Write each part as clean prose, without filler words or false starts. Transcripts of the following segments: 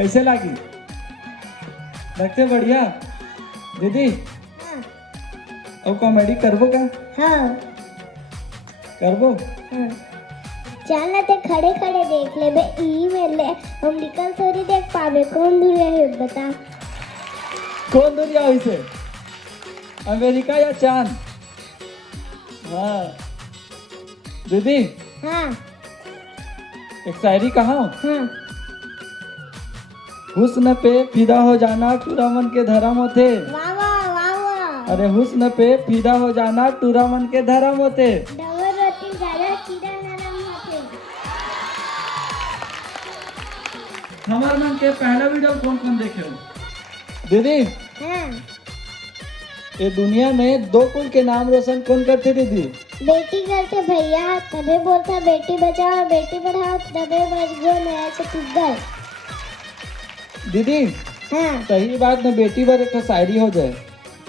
कैसे लागी? लगते बढ़िया दीदी। हाँ और कॉमेडी करबो का? हाँ करबो। हाँ। चल ना ते खड़े खड़े देख ले बे ई में ले हम निकल थोड़ी देख पावे कौन दूर है बता। कौन दुनिया हुई से? अमेरिका या चांद? हाँ दीदी हाँ एक शायरी कहा हूँ। हाँ हुस्न पे फिदा हो जाना टूरा मन के धर्म होते। वाह वाह वाह वाह। अरे हुस्न पे फिदा हो जाना टूरा मन के धर्म होते। डबल रोटी ज्यादा कीड़ा नरम होते। हमार मन के पहला वीडियो कौन कौन देखे हो? दीदी हाँ ये दुनिया में दो कुल के नाम रोशन कौन करते दीदी? बेटी करके भैया तबे बोलता बेटी बचाओ बेटी पढ़ाओ तबे बच गो नया छत्तीसगढ़। दीदी हाँ सही बात में बेटी पर एक तो शायरी हो जाए।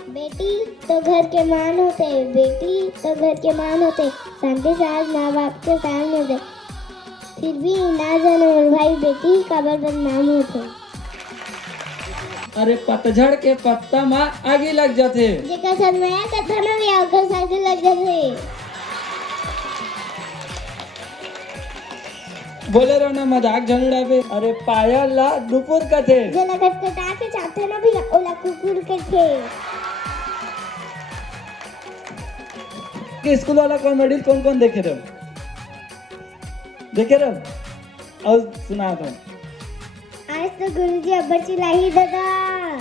बेटी तो घर के मान होते बेटी तो घर के मान होते शांति साज माँ बाप के सामने होते फिर भी ना जाने भाई बेटी का बदनाम होते। अरे पतझड़ के पत्ता माँ आगे लग जाते। जेका साथ मैं कथा ना भी आकर साथ लग जाते। बोले रहो ना मजाक झगड़ा पे। अरे पायल ला दुपुर का थे। जला खटखटा के चाहते ना भी ओला कुकुर के थे। कि स्कूल वाला कॉमेडी कौन कौन देखे रहो? देखे रहो और सुना दो। आज तो गुरुजी अब्बर चिल्लाई दादा।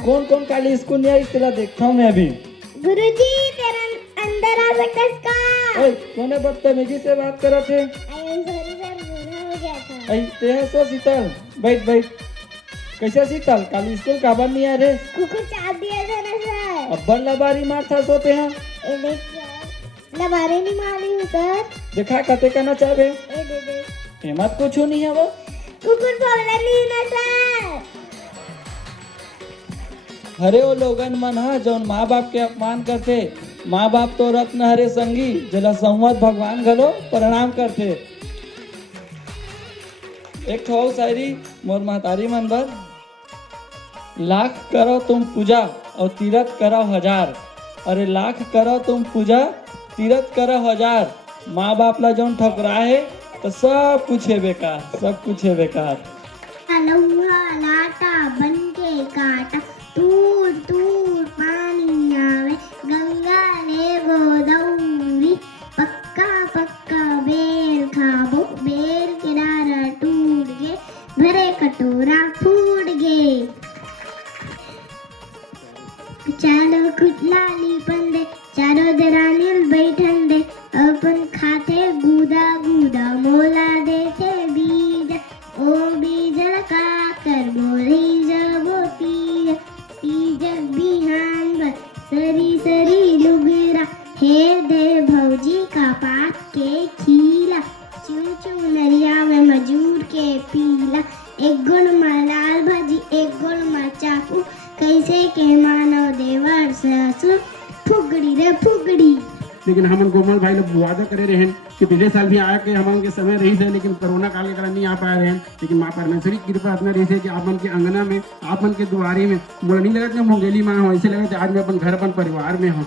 कौन कौन काली स्कूल नहीं आई इस तरह देखता हूँ मैं अभी। गुरुजी तेरा अंदर आ सकता इसका। ओए कौन बदतमीजी से बात कर रहे थे? आई एम सॉरी सर गुनाह हो गया था। अरे ते हैं सो शीतल बैठ बैठ। कैसे शीतल काली स्कूल काबर नहीं आ रहे? कुकुर चाट दिया था ना सर। अब बड़ लबारी मार था सोते हैं। ए देख सर लबारे नहीं मारी हूँ सर। देखा कते करना चाहे ए दे दे हिम्मत कुछ नहीं है वो। कुकुर बोलना नहीं ना सर। हरे वो लोगन मन हा जौन माँ बाप के अपमान करते। माँ बाप तो रत्न हरे संगी जला संवत भगवान घलो प्रणाम करते। एक ठो और शायरी मोर महतारी मन बर। लाख करो तुम पूजा और तीरथ करो हजार। अरे लाख करो तुम पूजा तीरथ करो हजार। माँ बाप ला जौन ठकरा है तो सब कुछ है बेकार सब कुछ है बेकार। लौहा लाटा बन के काटा दूर दूर पानी आवे गंगा ले गोदावरी पक्का पक्का बेल खाबो बेल किनारा टूट गे भरे कटोरा फूट गे। चारों खुटलाली पंदे चारों दरानिल बैठन दे अपन खाते गुदा गुदा मोला देते बीज ओ बीज लगा कर बोरी जबो तीज तीज बिहान बर सरी सरी लुगरा हेर दे भौजी का पात के खीला चू चू नरिया में मजूर के पीला एक गुण में लाल भाजी एक गुण में चाकू कैसे के मानव देवर ससुर फुगड़ी रे फुगड़ी। लेकिन हमन गोमल भाई लोग वादा करे रहे कि पिछले साल भी आया के हमन के समय रही है लेकिन कोरोना काल के कारण नहीं आ पाए रहे। लेकिन माँ परमेश्वरी की कृपा इतना रही है कि आप मन के अंगना में आप मन के दुआरे में मोला नहीं लगा कि मुंगेली माँ हो ऐसे लगा आज मैं अपन घर अपन परिवार में हूँ।